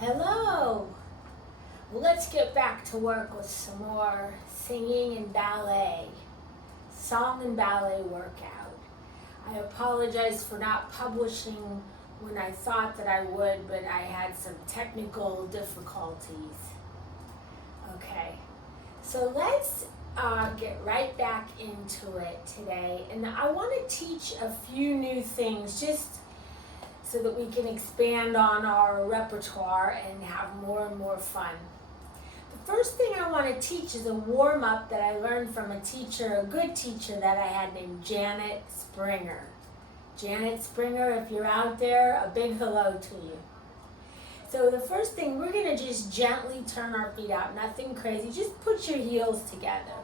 Hello! Well, let's get back to work with some more singing and ballet, song and ballet workout. I apologize for not publishing when I thought that I would, but I had some technical difficulties. Okay, so let's get right back into it today. And I want to teach a few new things just so that we can expand on our repertoire and have more and more fun. The first thing I want to teach is a warm-up that I learned from a teacher, a good teacher that I had named Janet Springer. Janet Springer, if you're out there, a big hello to you. So the first thing, we're going to just gently turn our feet out, nothing crazy, just put your heels together.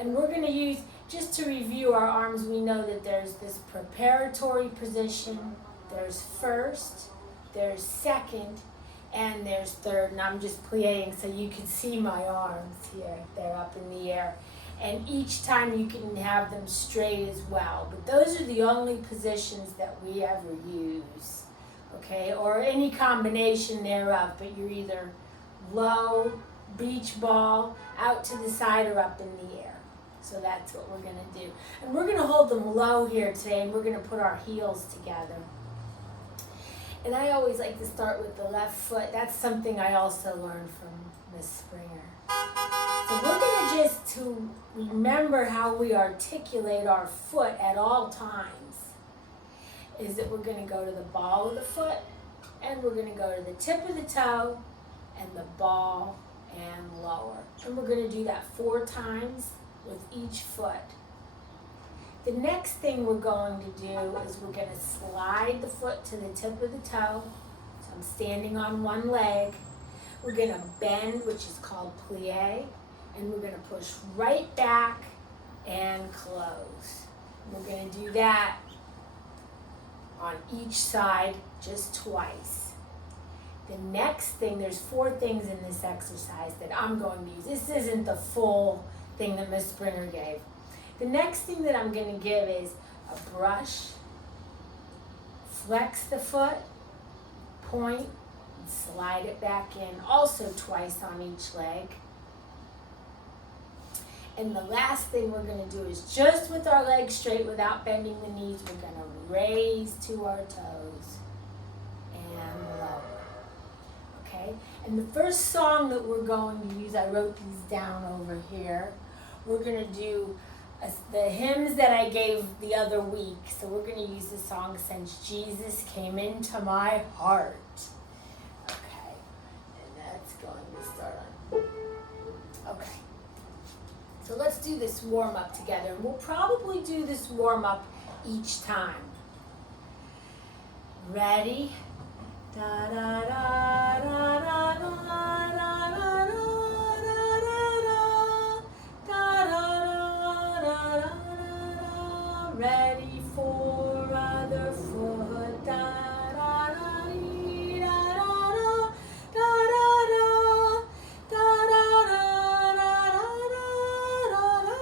And we're going to use, just to review our arms, we know that there's this preparatory position, there's first, there's second, and there's third, and I'm just plieing so you can see my arms here. They're up in the air. And each time you can have them straight as well. But those are the only positions that we ever use, okay? Or any combination thereof, but you're either low, beach ball, out to the side, or up in the air. So that's what we're gonna do. And we're gonna hold them low here today, and we're gonna put our heels together. And I always like to start with the left foot. That's something I also learned from Miss Springer. So we're going to just to remember how we articulate our foot at all times is that we're going to go to the ball of the foot, and we're going to go to the tip of the toe and the ball and lower. And we're going to do that 4 times with each foot. The next thing we're going to do is we're going to slide the foot to the tip of the toe. So I'm standing on one leg. We're going to bend, which is called plie, and we're going to push right back and close. We're going to do that on each side just twice. The next thing, there's 4 things in this exercise that I'm going to use. This isn't the full thing that Miss Springer gave. The next thing that I'm going to give is a brush, flex the foot, point, and slide it back in, also twice on each leg. And the last thing we're going to do is just with our legs straight without bending the knees, we're going to raise to our toes and lower. Okay? And the first song that we're going to use, I wrote these down over here, we're going to do the hymns that I gave the other week. So we're going to use the song Since Jesus Came Into My Heart. Okay, and that's going to start on. Okay, so let's do this warm-up together. And we'll probably do this warm-up each time. Ready? Da da da da da da da. Ready for other foot, da da da dee, da da da, da da da, da da da, da da da.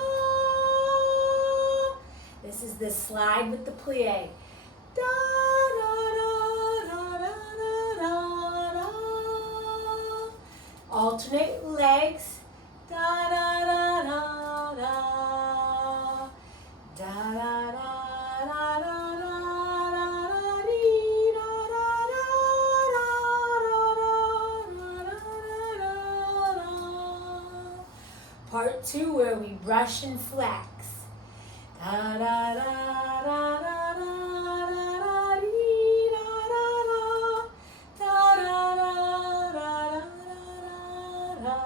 This is the slide with the plie. Da da da da da da da. Alternate legs. Da da da da da. Da da da da da da da dee da da da da da da. Part 2 where we brush and flex. Da da da da da da dee da da da da da da da da da dee da da.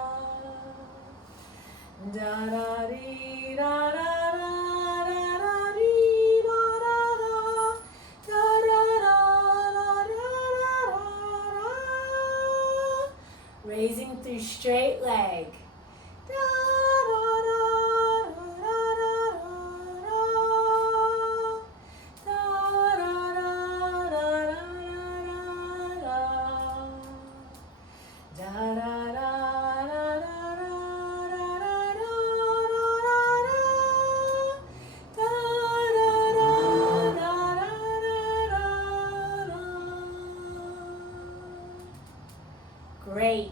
Raising through straight leg. Da, da, da, da, da, da, da. Great.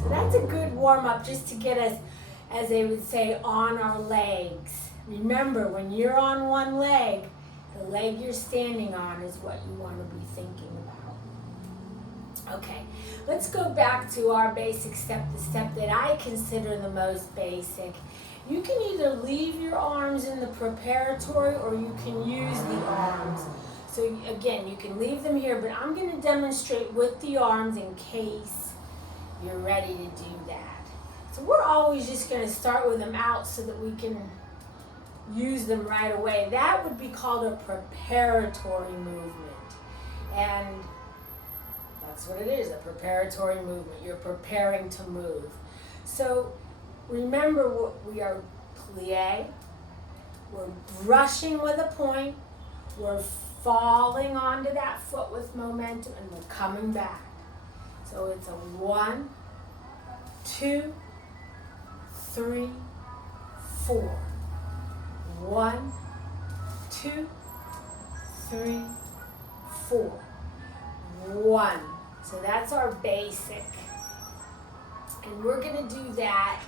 So that's a good warm-up just to get us, as they would say, on our legs. Remember, when you're on one leg, the leg you're standing on is what you want to be thinking about. Okay, let's go back to our basic step, the step that I consider the most basic. You can either leave your arms in the preparatory or you can use the arms. So again, you can leave them here, but I'm going to demonstrate with the arms in case you're ready to do that. So we're always just going to start with them out so that we can use them right away. That would be called a preparatory movement. And that's what it is, a preparatory movement. You're preparing to move. So remember, we are plie, we're brushing with a point, we're falling onto that foot with momentum, and we're coming back. So it's a 1, 2, 3, 4. 1, 2, 3, 4. 1. So that's our basic. And we're going to do that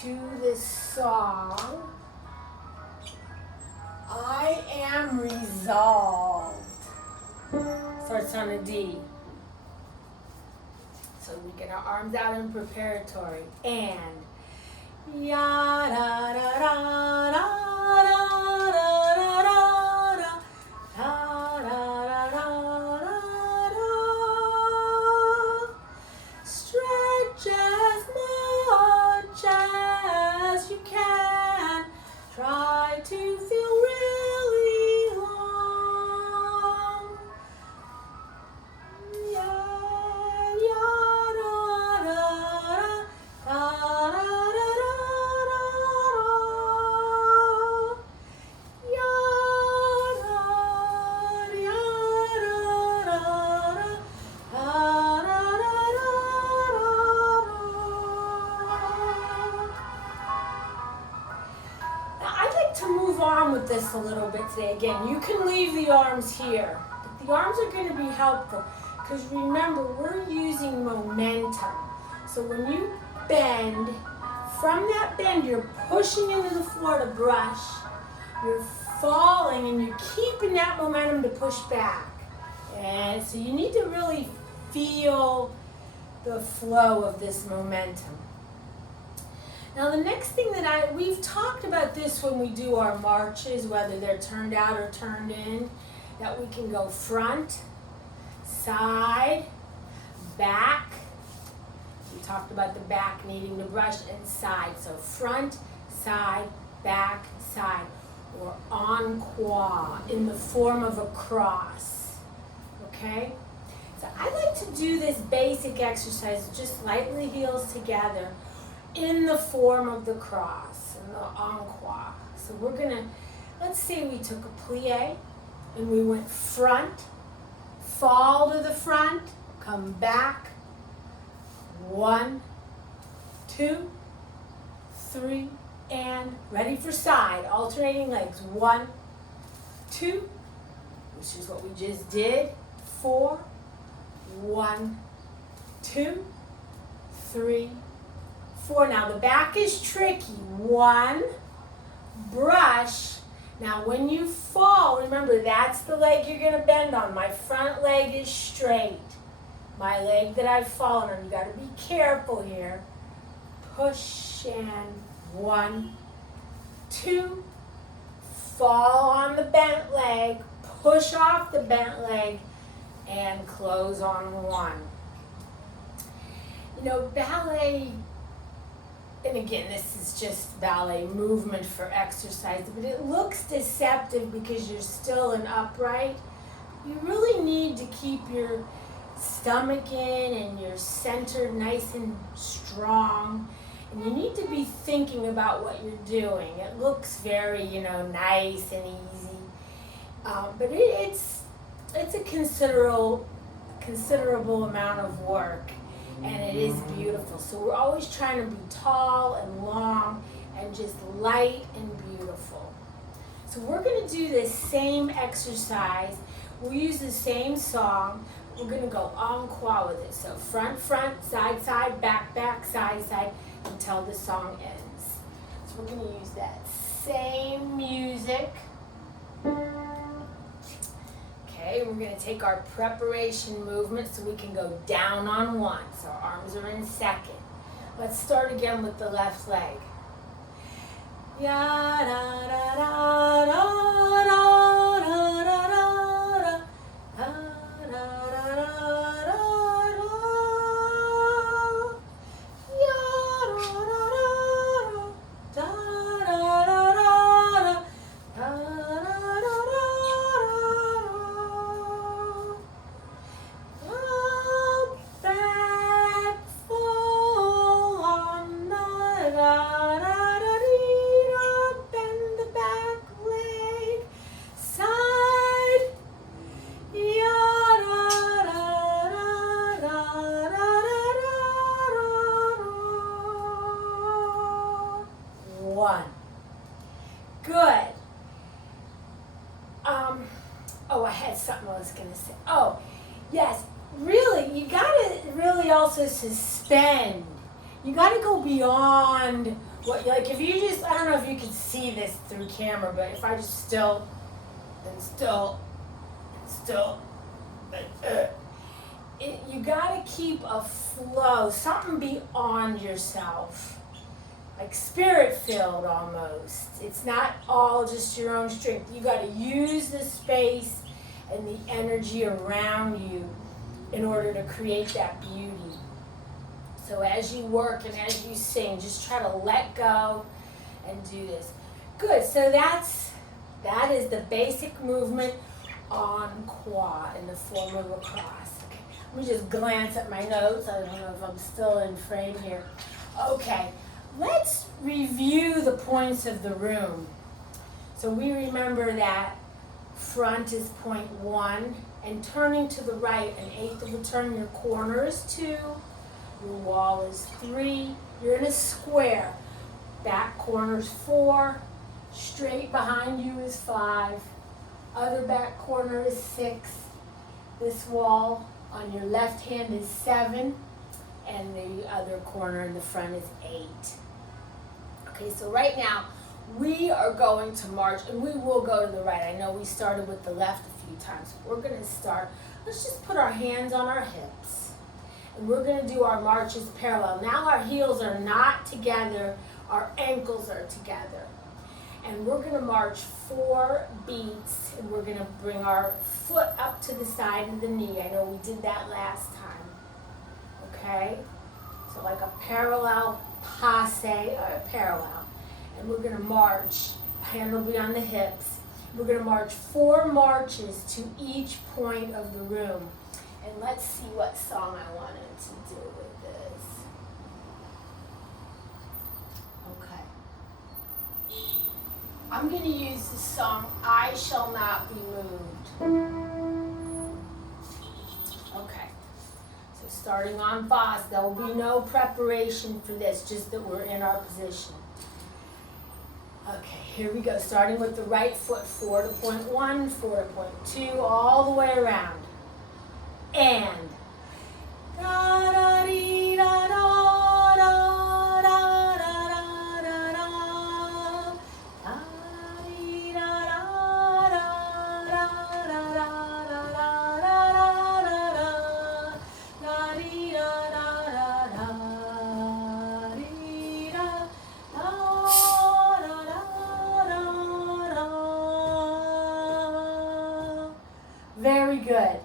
to this song, I Am Resolved. Starts on a D. So we get our arms out in preparatory. And ya da da da da. Try to feel really long. Ya, ya, da, da, da, da, da, da, da, da. Ya, da, ya, da, da, da, da, da, da, I'd like to move on with this a little bit today. Again, you can leave the arms here. But the arms are going to be helpful because remember, we're using momentum. So when you bend, from that bend, you're pushing into the floor to brush. You're falling and you're keeping that momentum to push back. And so you need to really feel the flow of this momentum. Now the next thing that we've talked about this when we do our marches, whether they're turned out or turned in, that we can go front, side, back. We talked about the back needing to brush, and side. So front, side, back, side, or en croix in the form of a cross. Okay? So I like to do this basic exercise, just lightly heels together, in the form of the cross, in the en croix. So we're gonna, let's say we took a plie and we went front, fall to the front, come back, 1, 2, 3, and ready for side, alternating legs, 1, 2, which is what we just did, 4, 1, 2, 3, 4. Now the back is tricky. 1, brush. Now when you fall, remember that's the leg you're going to bend on. My front leg is straight. My leg that I've fallen on. You got to be careful here. Push and 1, 2, fall on the bent leg, push off the bent leg, and close on 1. You know, ballet, and again, this is just ballet movement for exercise, but it looks deceptive because you're still in upright. You really need to keep your stomach in and your center nice and strong. And you need to be thinking about what you're doing. It looks very, nice and easy. But it's a considerable amount of work. And it is beautiful. So we're always trying to be tall and long and just light and beautiful. So we're going to do this same exercise. We'll use the same song. we're gonna go en croix with it. So front, front, side, side, back, back, side, side, until the song ends. So we're gonna use that same music. Okay, we're gonna take our preparation movement so we can go down on one. So our arms are in second. Let's start again with the left leg. Ya da da da da da da da da da da da da. Ya da da da da da da da da. Back full on the da da da dee da. Bend the back leg, side. Ya da da da da da da da. One. Good. Oh, I had something I was gonna say. Oh, yes. Really, you gotta really also suspend. You gotta go beyond what, like if you just, I don't know if you can see this through camera, but if I just still, and still, and still, you gotta keep a flow, something beyond yourself. Like spirit-filled almost. It's not all just your own strength. You got to use the space and the energy around you in order to create that beauty. So as you work and as you sing, just try to let go and do this. Good. So that is the basic movement en croix in the form of a cross. Okay. Let me just glance at my notes. I don't know if I'm still in frame here. Okay. Let's review the points of the room. So we remember that front is point 1, and turning to the right, 1/8 of a turn, your corner is 2, your wall is 3, you're in a square. Back corner is 4, straight behind you is 5, other back corner is 6, this wall on your left hand is 7, and the other corner in the front is 8. Okay, so right now we are going to march, and we will go to the right. I know we started with the left a few times. We're going to start. Let's just put our hands on our hips, and we're going to do our marches parallel. Now our heels are not together, our ankles are together. And we're going to march 4 beats, and we're going to bring our foot up to the side of the knee. I know we did that last time. Okay? So like a parallel passe, or parallel. And we're going to march. Hand will be on the hips. We're going to march 4 marches to each point of the room. And let's see what song I wanted to do with this. Okay. I'm going to use the song, I Shall Not Be Moved. Okay. So starting on Vaz, there will be no preparation for this, just that we're in our position. Okay, here we go. Starting with the right foot, 4 to point 1, 4 to point 2, all the way around. And da da dee da da da da da da da da da dee da da da da da da da da dee da da da dee da da. Very good.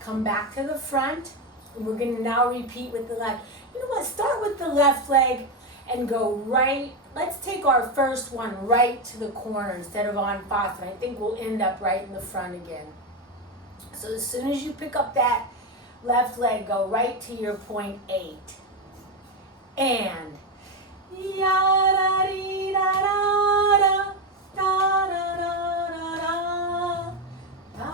Come back to the front, and we're going to now repeat with the left. You know what? Start with the left leg and go right. Let's take our first one right to the corner instead of en face, and I think we'll end up right in the front again. So as soon as you pick up that left leg, go right to your point 8. And ya da dee da da da da da da da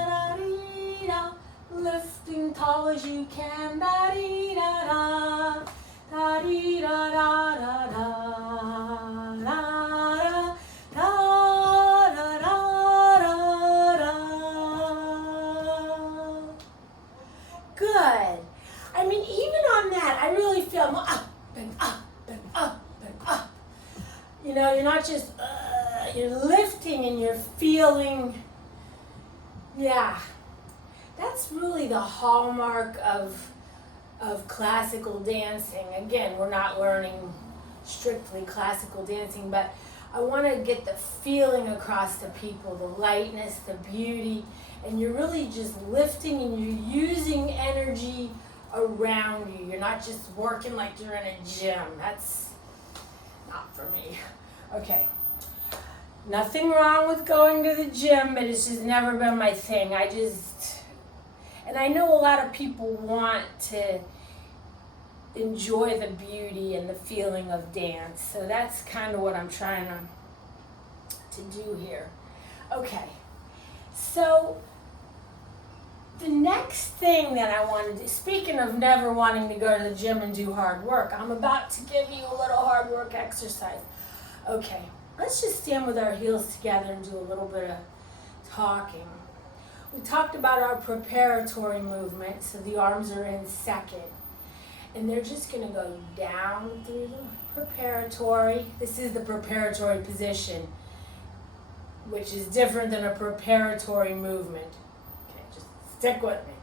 da dee da. Lifting tall as you can, da dee da da da dee da da da da da da da da da. I mean, even on that, I really feel I'm up and up and up and up. You know, you're not just, you're lifting and you're feeling, yeah. That's really the hallmark of classical dancing. Again, we're not learning strictly classical dancing, but I want to get the feeling across to people, the lightness, the beauty, and you're really just lifting and you're using energy around you. You're not just working like you're in a gym. That's not for me. Okay. Nothing wrong with going to the gym, but it's just never been my thing. And I know a lot of people want to enjoy the beauty and the feeling of dance. So that's kind of what I'm trying to do here. Okay, so the next thing that I want to do, speaking of never wanting to go to the gym and do hard work, I'm about to give you a little hard work exercise. Okay, let's just stand with our heels together and do a little bit of talking. We talked about our preparatory movement, so the arms are in second. And they're just going to go down through the preparatory. This is the preparatory position, which is different than a preparatory movement. Okay, just stick with me.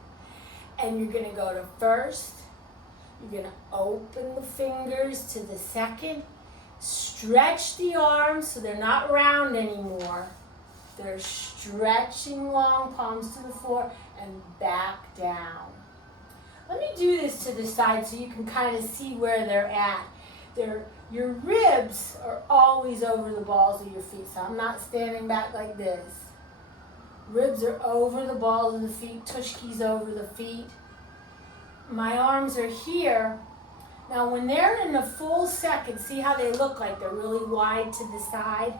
And you're going to go to first. You're going to open the fingers to the second. Stretch the arms so they're not round anymore. They're stretching long, palms to the floor, and back down. Let me do this to the side so you can kind of see where they're at. Your ribs are always over the balls of your feet, so I'm not standing back like this. Ribs are over the balls of the feet, tushki's over the feet. My arms are here. Now when they're in the full second, see how they look like they're really wide to the side?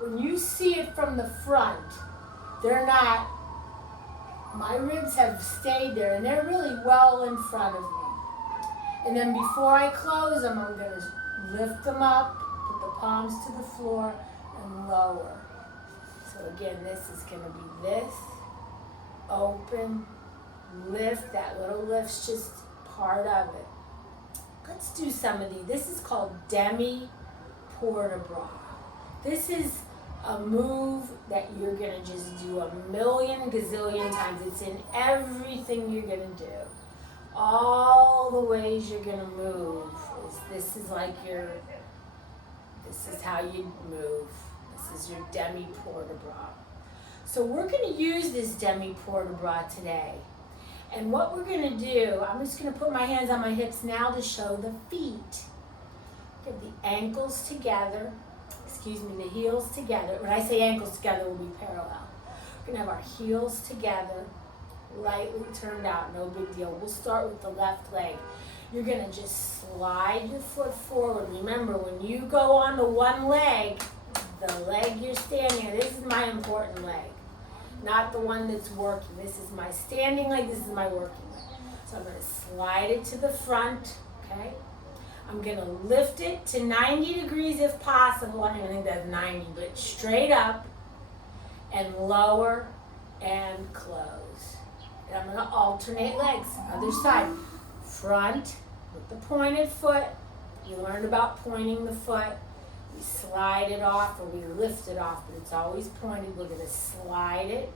When you see it from the front, they're not. My ribs have stayed there, and they're really well in front of me. And then before I close them, I'm going to lift them up, put the palms to the floor, and lower. So again, this is going to be this, open, lift. That little lift's just part of it. Let's do some of these. This is called demi-port de bras. This is a move that you're going to just do a million gazillion times. It's in everything you're going to do. All the ways you're going to move. This is how you move. This is your demi-port de bras. So we're going to use this demi-port de bras today. And what we're going to do, I'm just going to put my hands on my hips now to show the feet. Get the ankles together. The heels together. When I say ankles together, we'll be parallel. We're going to have our heels together, lightly turned out, no big deal. We'll start with the left leg. You're going to just slide your foot forward. Remember, when you go on the one leg, the leg you're standing on, this is my important leg, not the one that's working. This is my standing leg, this is my working leg. So I'm going to slide it to the front, okay? I'm going to lift it to 90 degrees if possible. I don't even think that's 90, but straight up and lower and close. And I'm going to alternate legs. Other side. Front with the pointed foot. You learned about pointing the foot. We slide it off or we lift it off, but it's always pointed. We're going to slide it.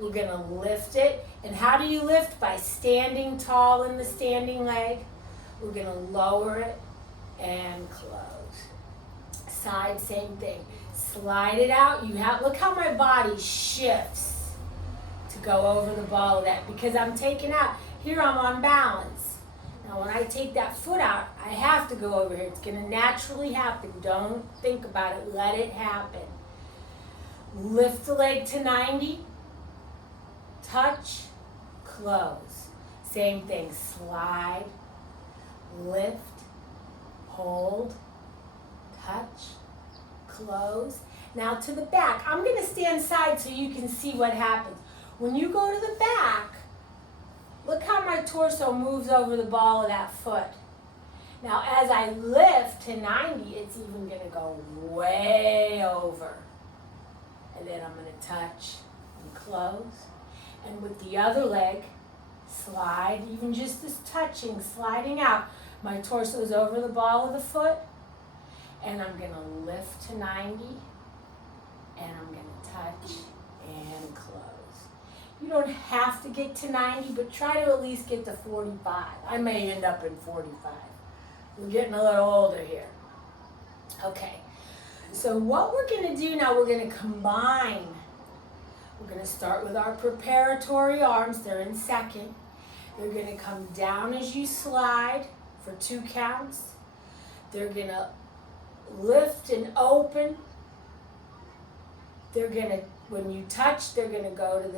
We're going to lift it. And how do you lift? By standing tall in the standing leg. We're going to lower it and close. Side, same thing. Slide it out. Look how my body shifts to go over the ball of that because I'm taking out. Here I'm on balance. Now when I take that foot out, I have to go over here. It's going to naturally happen. Don't think about it. Let it happen. Lift the leg to 90. Touch. Close. Same thing. Slide. Lift, hold, touch, close. Now to the back. I'm going to stand side so you can see what happens. When you go to the back, look how my torso moves over the ball of that foot. Now as I lift to 90, it's even going to go way over. And then I'm going to touch and close. And with the other leg, slide, even just this touching, sliding out. My torso is over the ball of the foot, and I'm gonna lift to 90, and I'm gonna touch and close. You don't have to get to 90, but try to at least get to 45. I may end up in 45. We're getting a little older here. Okay, so what we're gonna do now, we're gonna combine. We're gonna start with our preparatory arms, they're in second. They're gonna come down as you slide for 2 counts. They're gonna lift and open. They're gonna, when you touch, they're gonna go to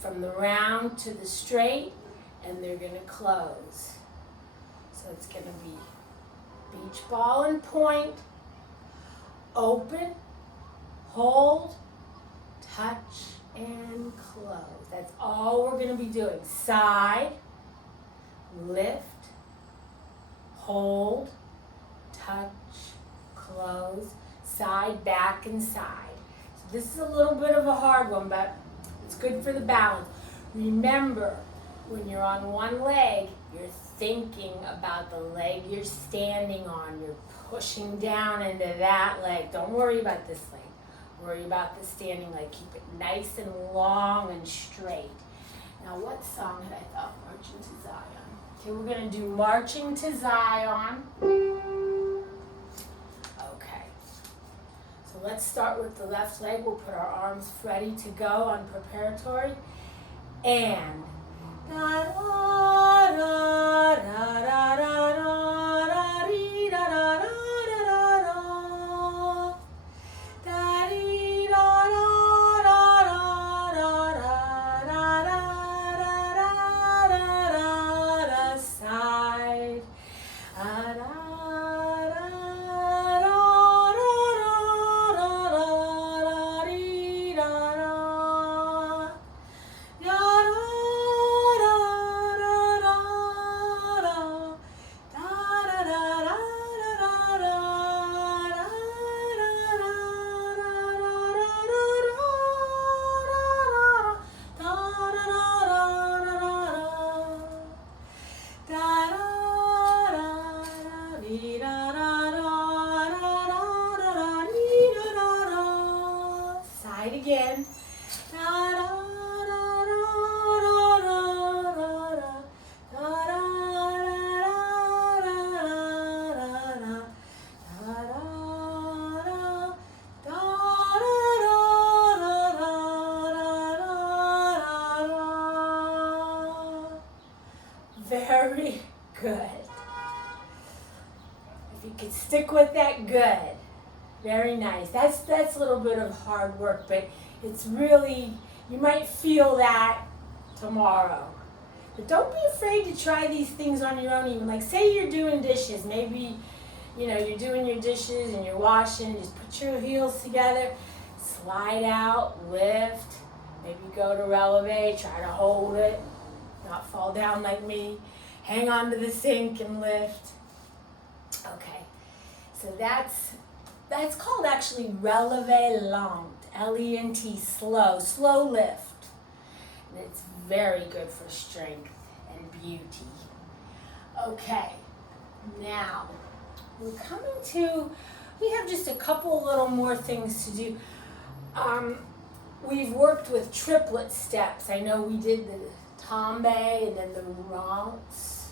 from the round to the straight, and they're gonna close. So it's gonna be beach ball and point, open, hold, touch, and close. That's all we're gonna be doing. Side, lift, hold, touch, close, side, back, and side. So this is a little bit of a hard one, but it's good for the balance. Remember, when you're on one leg, you're thinking about the leg you're standing on. You're pushing down into that leg. Don't worry about this leg. Worry about the standing leg. Keep it nice and long and straight. Now, what song had I thought? Marching to Zion. Okay, we're going to do Marching to Zion. Okay. So let's start with the left leg. We'll put our arms ready to go on preparatory. And da da da da da da da dee da da da da da da dee da da da da da da da da da side da da again. Very good. If you could stick with that, good. Very nice. That's a little bit of hard work, but it's really, you might feel that tomorrow. But don't be afraid to try these things on your own even. Like say you're doing dishes, maybe, you're doing your dishes and you're washing, just put your heels together, slide out, lift, maybe go to releve, try to hold it, not fall down like me, hang on to the sink and lift. Okay, so that's called actually releve lent, L-E-N-T, slow lift. And it's very good for strength and beauty. Okay, now we're coming to, we have just a couple little more things to do. We've worked with triplet steps. I know we did the tombe and then the rants.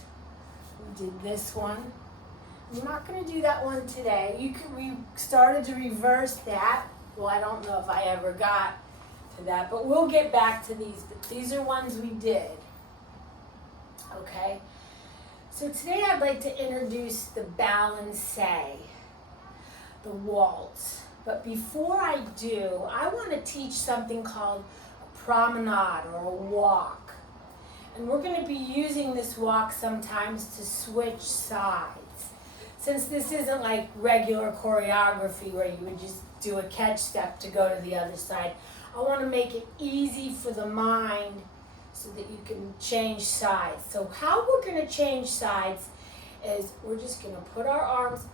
We did this one. We're not going to do that one today. We started to reverse that. Well, I don't know if I ever got to that, but we'll get back to these. But these are ones we did. Okay? So today I'd like to introduce the balancé, the waltz. But before I do, I want to teach something called a promenade or a walk. And we're going to be using this walk sometimes to switch sides. Since this isn't like regular choreography where you would just do a catch step to go to the other side, I want to make it easy for the mind so that you can change sides. So how we're going to change sides is we're just going to put our arms,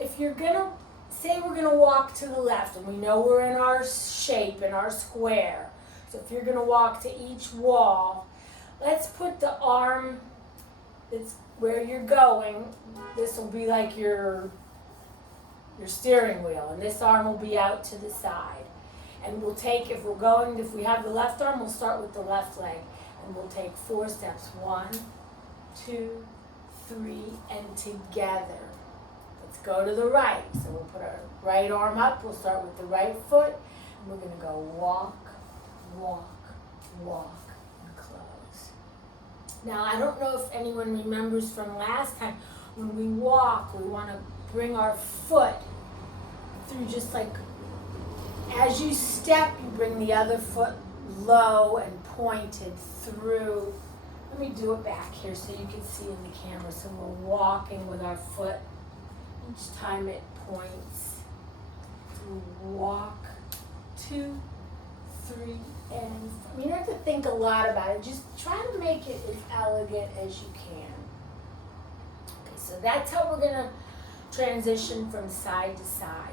if you're going to, say we're going to walk to the left and we know we're in our shape, in our square. So if you're going to walk to each wall, let's put the arm that's where you're going. This will be like your steering wheel, and this arm will be out to the side. And we'll take, if we have the left arm, we'll start with the left leg, and we'll take 4 steps. 1, 2, 3, and together. Let's go to the right. So we'll put our right arm up, we'll start with the right foot, and we're gonna go walk, walk, walk, and close. Now, I don't know if anyone remembers from last time, when we walk, we wanna bring our foot through, just like, as you step, you bring the other foot low and pointed through. Let me do it back here so you can see in the camera. So we're walking with our foot. Each time it points. So walk, 2, 3, and 4. You don't have to think a lot about it. Just try to make it as elegant as you can. Okay, so that's how we're gonna transition from side to side.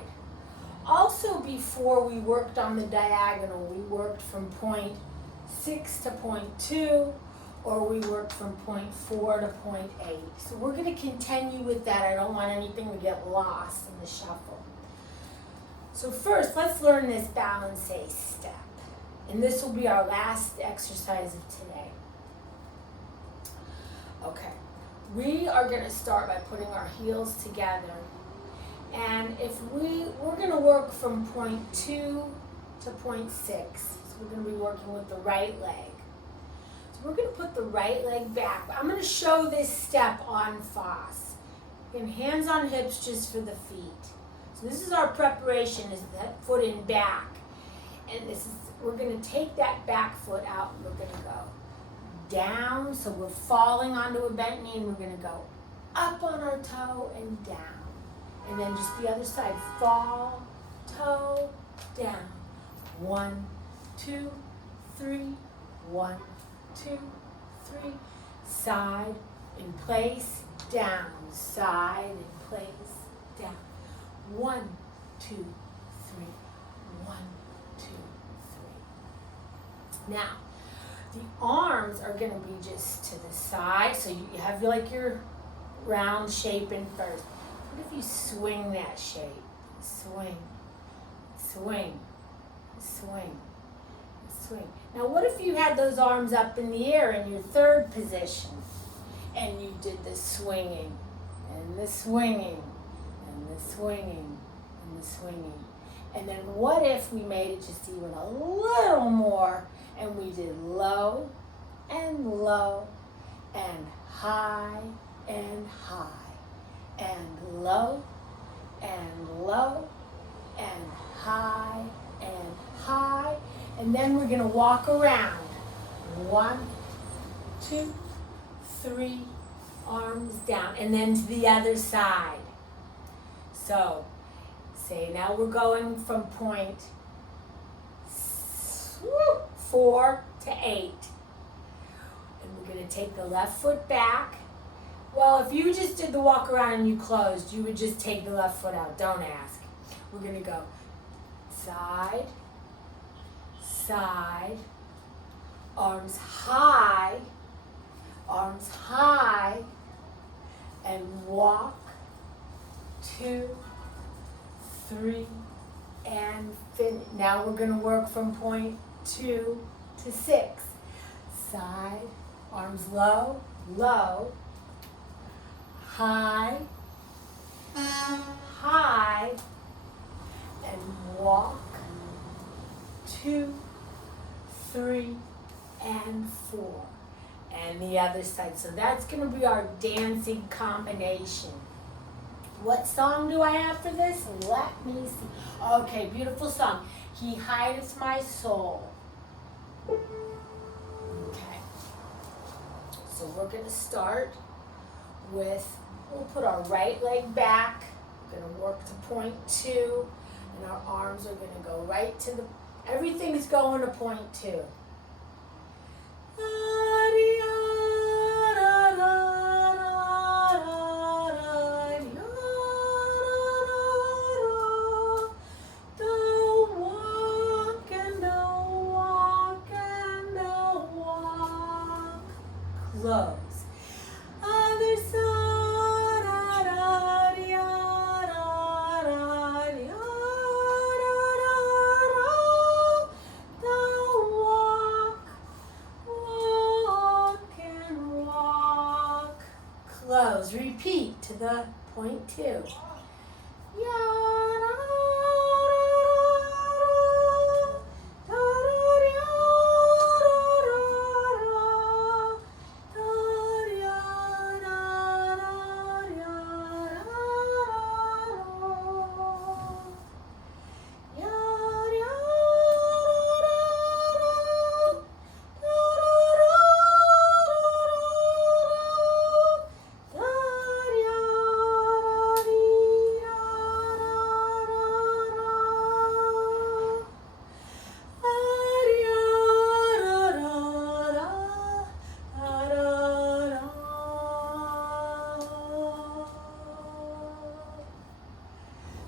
Also, before we worked on the diagonal, we worked from point 6 to point 2, or we worked from point 4 to point 8. So we're going to continue with that. I don't want anything to get lost in the shuffle. So first, let's learn this balance step. And this will be our last exercise of today. Okay, we are going to start by putting our heels together. And we're going to work from point 2 to point 6. So we're going to be working with the right leg. So we're going to put the right leg back. I'm going to show this step on Foss. And hands on hips just for the feet. So this is our preparation, is that foot in back. And we're going to take that back foot out, and we're going to go down. So we're falling onto a bent knee, and we're going to go up on our toe and down. And then just the other side, fall, toe, down. 1, 2, 3, 1, 2, 3. Side, in place, down. Side, in place, down. 1, 2, 3. 1, 2, 3. Now, the arms are going to be just to the side, so you have like your round shape in first. What if you swing that shape? Swing, swing, swing, swing. Now what if you had those arms up in the air in your third position, and you did the swinging, and the swinging, and the swinging, and the swinging. And then what if we made it just even a little more, and we did low, and high, and high. And low, and low, and high, and high. And then we're going to walk around. 1, 2, 3, arms down. And then to the other side. So, say now we're going from point 4 to 8. And we're going to take the left foot back. Well, if you just did the walk around and you closed, you would just take the left foot out. Don't ask. We're going to go side, side, arms high, and walk, 2, 3, and finish. Now we're going to work from point 2 to 6. Side, arms low, low, high, high, and walk, 2, 3, and 4. And the other side. So that's going to be our dancing combination. What song do I have for this? Let me see. Okay, beautiful song. He hideth my soul. Okay. So we're going to start with, we'll put our right leg back. We're going to work to point 2. And our arms are going to go right to the, everything's going to point 2. close. Other side, da, da, da, da, da, da, walk and walk. Close. Repeat to the point 2.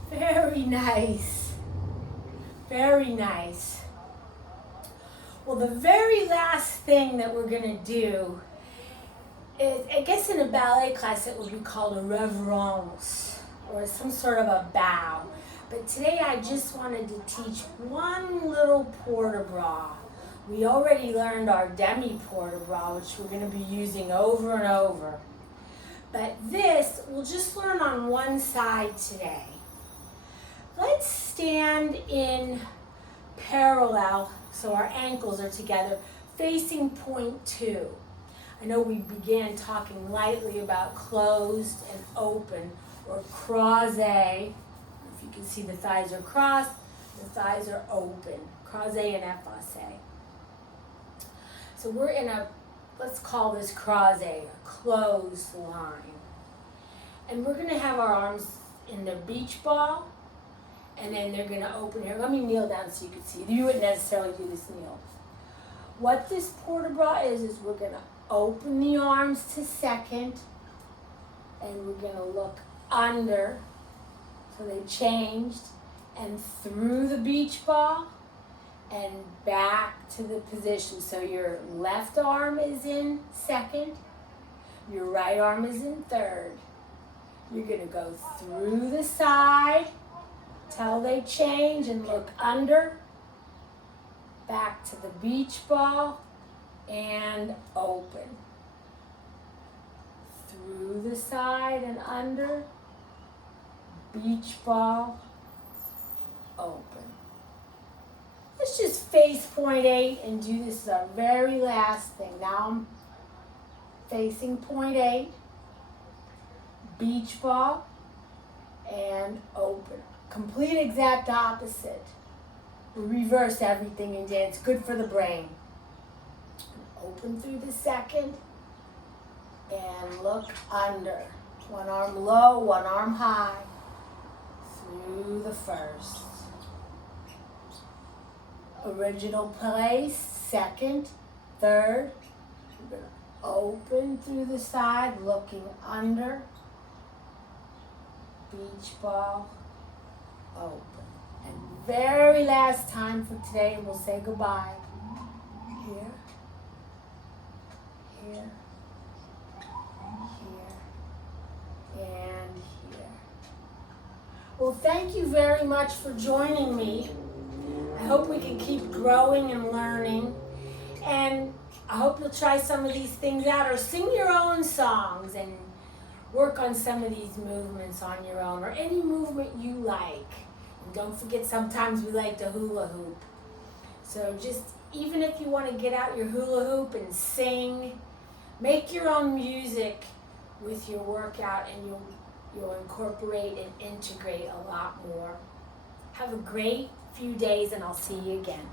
Very nice. Very nice. Well, the very last thing that we're going to do is, I guess in a ballet class it would be called a reverence, or some sort of a bow. But today I just wanted to teach one little port de bras. We already learned our demi port de bras, which we're going to be using over and over. But this, we'll just learn on one side today. Let's stand in parallel, so our ankles are together, facing point 2. I know we began talking lightly about closed and open, or croisé. If you can see, the thighs are crossed, the thighs are open. Croisé and effacé. So we're in a, let's call this croisé, a closed line. And we're going to have our arms in the beach ball, and then they're going to open here. Let me kneel down so you can see. You wouldn't necessarily do this kneel. What this port de bras is we're going to open the arms to second, and we're going to look under. So they changed, and through the beach ball, and back to the position. So your left arm is in second, your right arm is in third. You're going to go through the side till they change and look under, back to the beach ball, and open. Through the side and under, beach ball, open. Let's just face point 8 and do this as our very last thing. Now I'm facing point 8, beach ball, and open. Complete exact opposite. Reverse everything in dance. Good for the brain. Open through the second and look under. One arm low, one arm high. Through the first. Original place, second, third. We're going to open through the side, looking under. Beach ball, open. And very last time for today, we'll say goodbye. Here, here, here, and here. Well, thank you very much for joining me. I hope we can keep growing and learning. And I hope you'll try some of these things out, or sing your own songs and work on some of these movements on your own, or any movement you like. And don't forget, sometimes we like to hula hoop. So just, even if you want to get out your hula hoop and sing, make your own music with your workout, and you'll incorporate and integrate a lot more. Have a great few days, and I'll see you again.